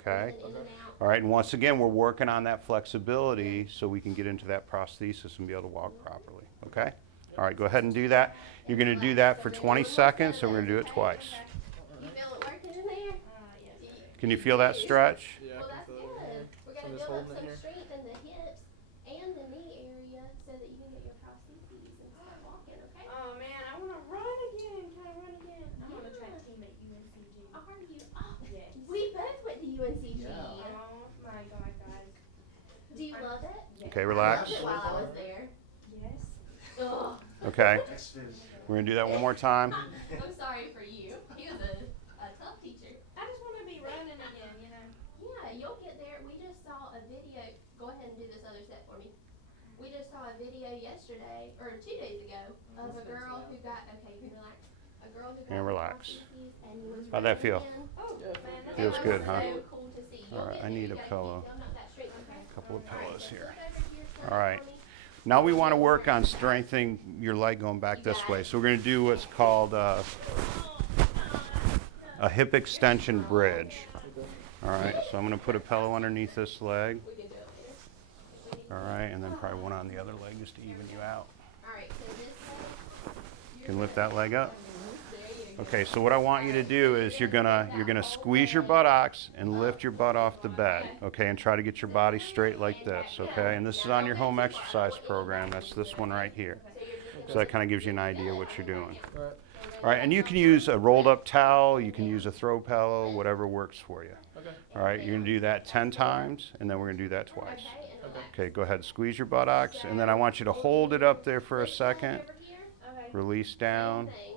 okay? In and out. All right, and once again, we're working on that flexibility so we can get into that prosthesis and be able to walk properly, okay? All right, go ahead and do that. You're going to do that for 20 seconds, and we're going to do it twice. You feel it working in there? Yes. Can you feel that stretch? Yeah, Well, I can that's feel it in good. here. We're So going I'm to just build up holding it some here. strength in the hips and the knee area so that you can get your prostheses and start walking, okay? Oh man, I want to run again. Can I run again? I'm on the track team at UNCG. Are you? Oh, Yes. we both went to UNCG. Yeah. Oh my god, guys. Do you love it? Yes. Okay, I relax. loved it while I was there. Yes. Ugh. Okay, we're going to do that one more time. I'm sorry for you. He was a tough teacher. I just want to be running again, you know. Yeah, you'll get there. We just saw a video. Go ahead and do this other set for me. We just saw a video yesterday, or 2 days ago, of a girl who got, okay, you can relax. A girl who got And relax. prostheses and was How'd that feel? running. Oh, Yeah. man. That Feels It good, was huh? so cool to see. You'll All right, get I there. need You a gotta pillow. keep building up that strength, okay? A couple of pillows So here. flip over to your side All right. for me. Now we want to work on strengthening your leg going back this way. So we're going to do what's called a hip extension bridge. All right, so I'm going to put a pillow underneath this leg. We can do it later. All right, and then probably one on the other leg just to even you out. All right, so this way. You can lift that leg up. There you go. Okay, so what I want you to do is you're gonna squeeze your buttocks and lift your butt off the bed, okay, and try to get your body straight like this, okay? And this is on your home exercise program. That's this one right here. So that kind of gives you an idea what you're doing. All right. All right, and you can use a rolled up towel, you can use a throw pillow, whatever works for you. Okay. All right, you're gonna do that 10 times, and then we're gonna do that twice. Okay, and relax. Okay, go ahead, squeeze your buttocks, and then I want you to hold it up there for a second. Over here. Okay. Release down, Same thing.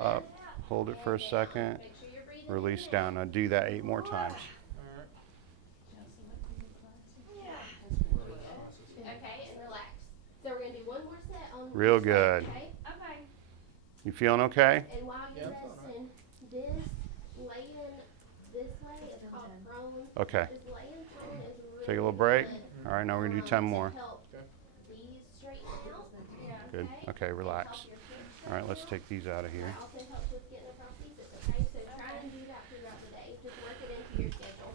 up, hold it for a second, Make sure you're breathing release in. down. Now do that 8 more times. All right. Okay, and relax. So we're gonna do one more set on Real each leg, good. okay? Okay. You feeling okay? And while you're Yeah, I'm feeling resting, this laying this way is called prone. Okay. This laying prone is really Take a little break. good, All right, now we're gonna do 10 more. to help Okay. these straighten out. Yeah. Good. Okay, relax. All right, let's take these out of here. That also helps with getting a prosthesis, okay? So try and do that throughout the day. Just work it into your schedule.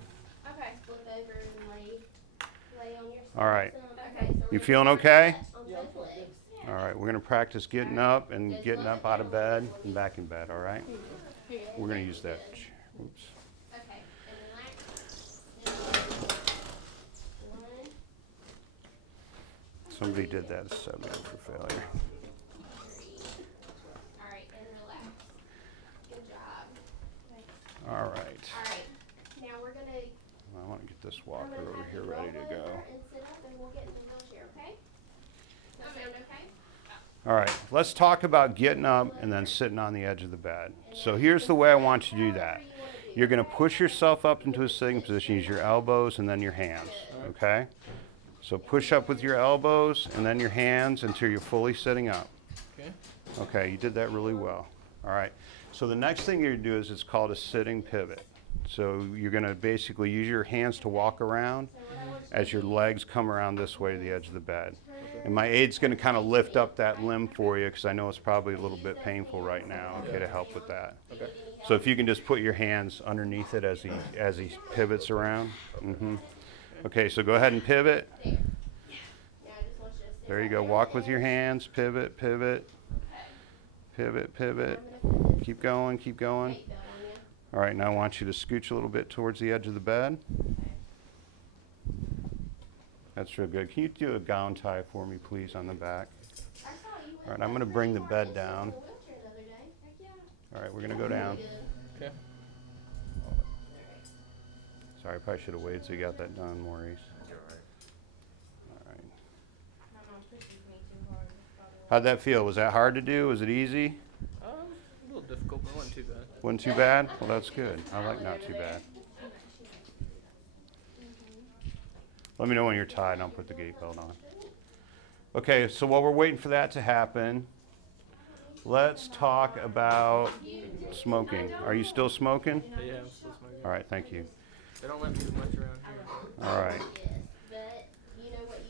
Okay. Flip over and lay on your All right. some. Okay, so we're You gonna feeling do okay? that on Yeah, I'm both feeling legs. All right, we're gonna practice getting up and getting up out of bed and back in bed, all right? We're gonna use that. Oops. Okay, and relax. One, Somebody did that to set me up for failure. three. All right, and relax. Good job. All right. All right, now we're gonna, I want to get this I'm walker gonna over have here you ready to roll go. over and sit up and we'll get in the wheelchair, okay? Does that sound okay? All right, let's talk about getting up and then sitting on the edge of the bed. So here's the way I want you to do that. You're going to push yourself up into a sitting position, use your elbows and then your hands, okay? So push up with your elbows and then your hands until you're fully sitting up. Okay. Okay, you did that really well. All right, so the next thing you're going to do is it's called a sitting pivot. So you're going to basically use your hands to walk around as your legs come around this way to the edge of the bed. And my aid's going to kind of lift up that limb for you because I know it's probably a little bit painful right now, okay, to help with that. Okay. So if you can just put your hands underneath it as he pivots around. Okay, so go ahead and pivot. Now I just want you to sit There you right go. Walk with your hands. Pivot, pivot, pivot, pivot. I'm gonna put Keep going, keep this going. weight belt on you. All right, now I want you to scooch a little bit towards the edge of the bed. That's real good. Can you do a gown tie for me, please, on the back? I saw you All right, I'm going to bring the bed down. All right, we're going to go down. Okay. Sorry, I probably should have waited till you got that done, Maurice. All right. My mom pushes me too hard. How'd that feel? Was that hard to do? Was it easy? A little difficult, but it wasn't too bad. Wasn't too bad? Well, that's good. I like not too bad. Let me know when you're tied and I'll put the gate belt on. Okay, so while we're waiting for that to happen, let's talk about smoking. Are you still smoking? Yeah, I'm still smoking. All right, thank you. They don't let me do much around here. All right.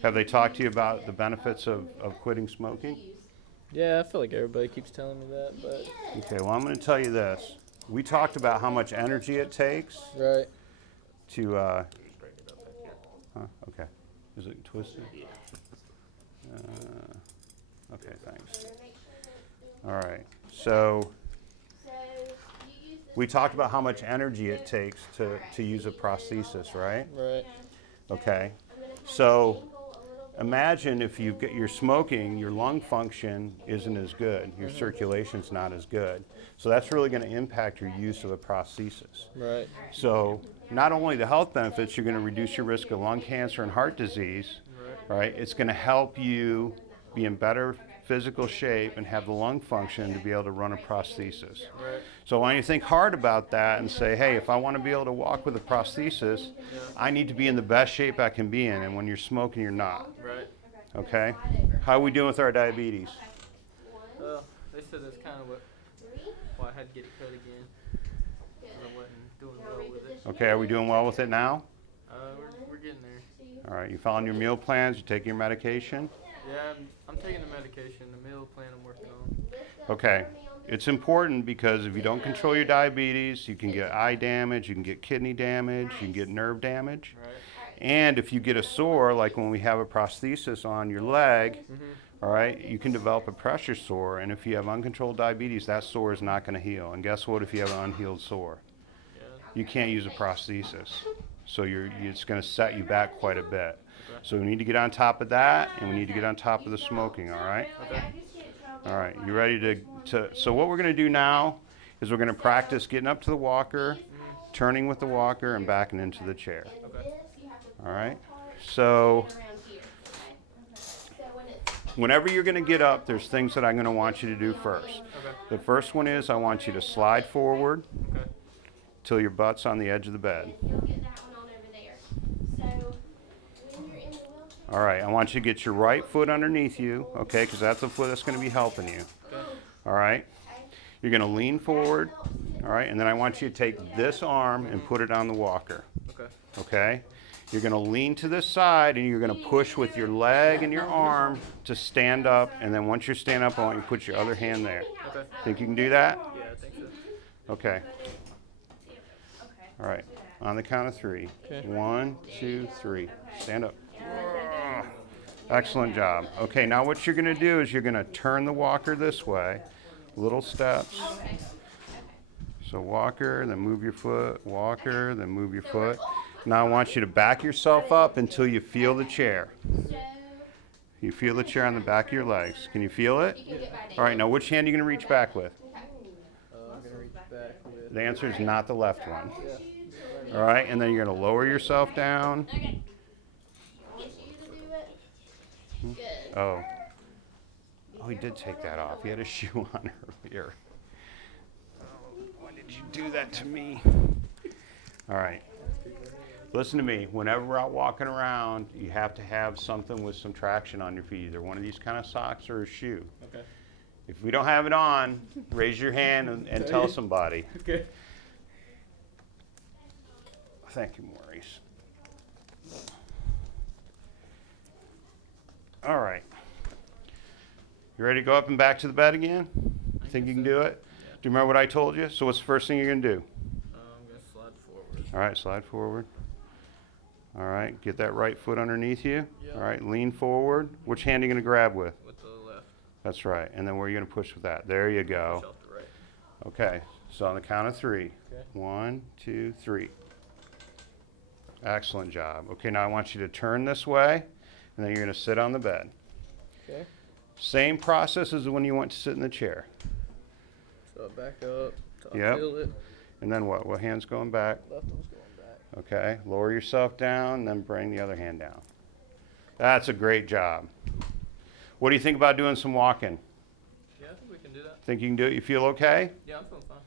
Have they talked to you about the benefits of quitting smoking? Yeah, I feel like everybody keeps telling me that, but Okay, well, I'm going to tell you this. We talked about how much energy it takes. right. Break it up back here. Okay. Is it twisted? Yeah. Okay, thanks. So make sure that it's doing. All right. So So you use this. we talked about how much energy it takes to use a prosthesis, right? Right. Okay. I'm gonna have So it angle a little bit. imagine if you're smoking, your lung function isn't as good, your circulation's not as good. So that's really going to impact your use of a prosthesis. Right. So not only the health benefits, you're going to reduce your risk of lung cancer and heart disease, right? It's going to help you be in better physical shape and have the lung function to be able to run a prosthesis. Right. So I want you to think hard about that and say, hey, if I want to be able to walk with a prosthesis, I need to be in the best shape I can be in, and when you're smoking, you're not, Right. okay? How are we doing with our diabetes? One, They said that's kind of three, why I had to get it cut again. good. 'Cause I wasn't doing Now well with it. reposition. Okay, are we doing well with it now? We're getting there. Two, All right, you following your meal plans, you taking your medication? Yeah, I'm taking the medication. The meal plan I'm working on. lift up Okay, for me on this it's important because if you don't control your diabetes, you can get eye damage, you can get kidney damage, you can get nerve damage. Right. And if you get a sore, like when we have a prosthesis on your leg, all right, you can develop a pressure sore. And if you have uncontrolled diabetes, that sore is not going to heal. And guess what if you have an unhealed sore? Yeah. You can't use a prosthesis. So it's going to set you back quite a bit. So we need to get on top of that, and we need to get on top of the smoking, all right? Okay. All right, you ready so what we're going to do now is we're going to practice getting up to the walker, turning with the walker, and backing into the chair. and Okay. this, you have to pull All right, apart so and around here, okay? So when it's whenever you're going to get up, there's things that I'm going to want you to do first. Okay. The first one is I want you to slide forward Okay. till your butt's on the edge of the bed. and you'll get that one on over there. So when you're in the wheelchair, All right, I want you to get your right foot underneath you, okay, because that's the foot that's going to be helping you. All right, you're going to lean forward, all right, and then I want you to take this arm and put it on the walker, Okay. okay? You're going to lean to this side and you're going to push with your leg and your arm to stand up, and then once you're standing up, I want you to put your other hand there. Okay. Think you can do that? Yeah, I think so. Okay. All right, on the count of three. Okay. 1, 2, 3. Stand up. Excellent job. Okay, now what you're going to do is you're going to turn the walker this way. Little steps. So walker, then move your foot. Walker, then move your foot. Now I want you to back yourself up until you feel the chair. so You feel the chair on the back of your legs. Can you feel it? you can get by All right, now which hand are you going to reach back with? I'm gonna reach back with. The answer is not the left one. All right, and then you're going to lower yourself down. Okay. Get you to do it. Good. Oh. Oh, he did take that off. He had a shoe on earlier. Oh, why did you do that to me? All right. Listen to me. Whenever we're out walking around, you have to have something with some traction on your feet, either one of these kind of socks or a shoe. Okay. If we don't have it on, raise your hand and tell somebody. Okay. Thank you, Maurice. All right. You ready to go up and back to the bed again? Think you can do it? Do you remember what I told you? So what's the first thing you're going to do? I'm gonna slide forward. All right, slide forward. All right, get that right foot underneath you. Yeah. All right, lean forward. Which hand are you going to grab with? With the left. That's right. And then where are you going to push with that? There you go. Push off the right. Okay, so on the count of three. Okay. 1, 2, 3. Excellent job. Okay, now I want you to turn this way, and then you're going to sit on the bed. Okay. Same process as when you went to sit in the chair. So I back up. Till I Yep. feel it. And then what? What hand's going back? Left one's going back. Okay, lower yourself down, then bring the other hand down. That's a great job. What do you think about doing some walking? Yeah, I think we can do that. Think you can do it? You feel okay? Yeah, I'm feeling fine.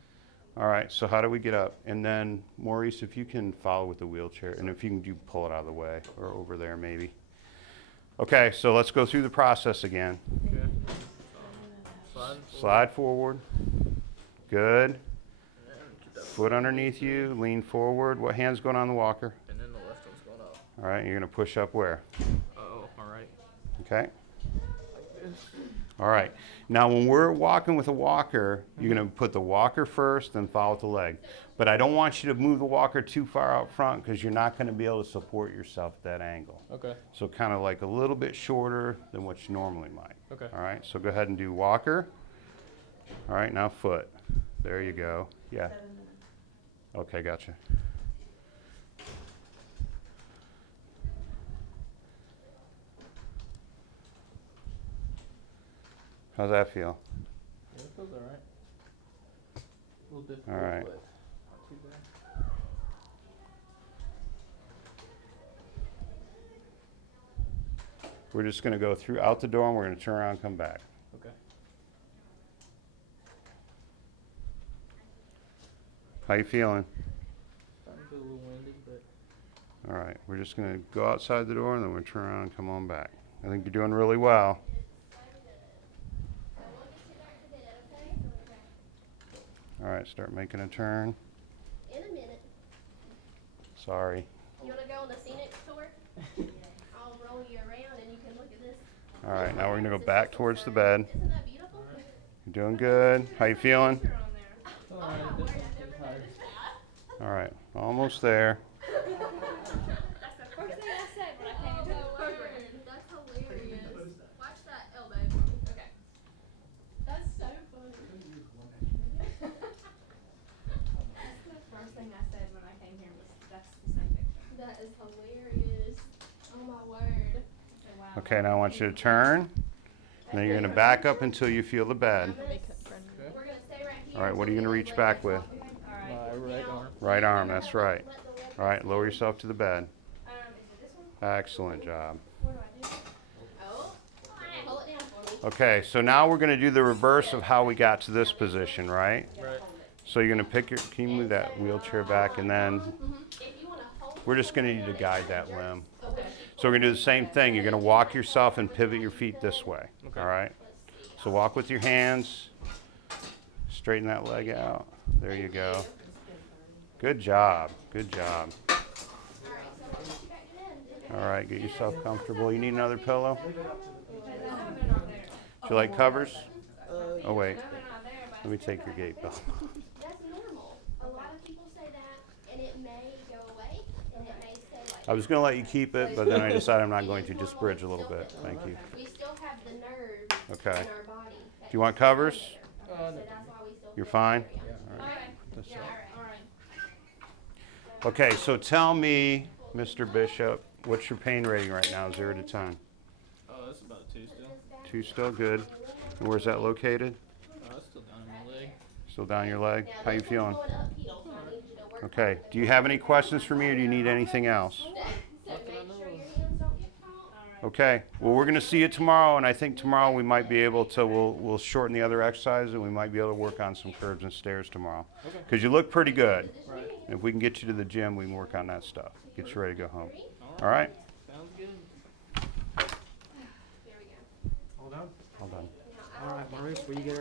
All right, so how do we get up? And then, Maurice, if you can follow with the wheelchair, and if you can pull it out of the way, or over there maybe. Okay, so let's go through the process again. Okay. Slide. Slide forward. Good. And keep that Foot underneath you, lean forward. What hand's going on the walker? And then the left one's going up. All right, you're going to push up where? Oh, all right. Okay? Like this. All right. Now, when we're walking with a walker, you're going to put the walker first, then follow with the leg. But I don't want you to move the walker too far out front because you're not going to be able to support yourself at that angle. Okay. So kind of like a little bit shorter than what you normally might. Okay. All right, so go ahead and do walker. All right, now foot. There you go. Yeah. Okay, gotcha. How's that feel? Yeah, it feels alright. A little difficult, All right. but not too bad. We're just going to go through out the door and we're going to turn around and come back. Okay. How you feeling? Starting to feel a little winded, but All right, we're just going to go outside the door and then we'll turn around and come on back. I think you're doing really well. So we'll get you back to bed, okay? All right, start making a turn. In a minute. Sorry. You wanna go on the scenic tour? I'll roll you around and you can look at this. All right, now we're going to go back towards the bed. Isn't that beautiful? You're doing good. How you feeling? it's Oh alright. my It word, doesn't I've get never tired. noticed that. All right, almost there. That's the first thing I said when I came into the program. That's hilarious. Watch that elbow for me. Okay. That's so funny. That's the first thing I said when I came here was, that's the same picture. That is hilarious. Oh my word. I said, wow. Okay, now I want you to turn. And then you're going to back up until you feel the bed. We're gonna stay right here. All right, what are you until gonna we reach let back the with? legs off, okay? My right arm. Right arm, that's right. Let the legs All right, lower yourself to the bed. Is it this one? Excellent job. What do I do? Oh, pull it down for me. Okay, so now we're going to do the reverse of how we got to this position, right? Right. So you're going to pick your, can you move that wheelchair back, and then If you wanna hold. we're just going to need to guide that limb. Okay. So we're going to do the same thing. You're going to walk yourself and pivot your feet this way, Okay. all right? Let's see. So walk with your hands, straighten that leg out. There you go. Good job, good job. All right, so we'll get you back to bed. All right, get yourself comfortable. You need another pillow? No, they're not there. Do you like covers? Oh, wait. No, they're not there, but I Let me still take your got gate bell. That's normal. A lot of people say that, and it may go away, and it may stay like. I was going to let you keep it, but then I decided I'm not going to. Just bridge a little bit. Thank you. We still have the nerves Okay. in our body. Do you want covers? So that's why we still. You're feel fine? very young. Okay. That's Yeah, it. all right. Okay, so tell me, Mr. Bishop, what's your pain rating right now, 0 to 10? It's about 2 still. 2 still good. And where's that located? It's still down in my leg. Still down your leg? Now, How you this one's feeling? going uphill, so I need you to work Okay. hard Do you have any questions for me, or do you need anything else? So Nothing I make know sure of. your hands don't get caught. All right. Okay. Well, we're going to see you tomorrow, and I think tomorrow we might be able to, we'll shorten the other exercise, and we might be able to work on some curves and stairs tomorrow. Okay. Because you look pretty good. Right. And if we can get you to the gym, we can work on that stuff. Get you ready to go home. Alright. All right? Sounds good. There we go. All done? All done. Now, All right, Maurice, will you get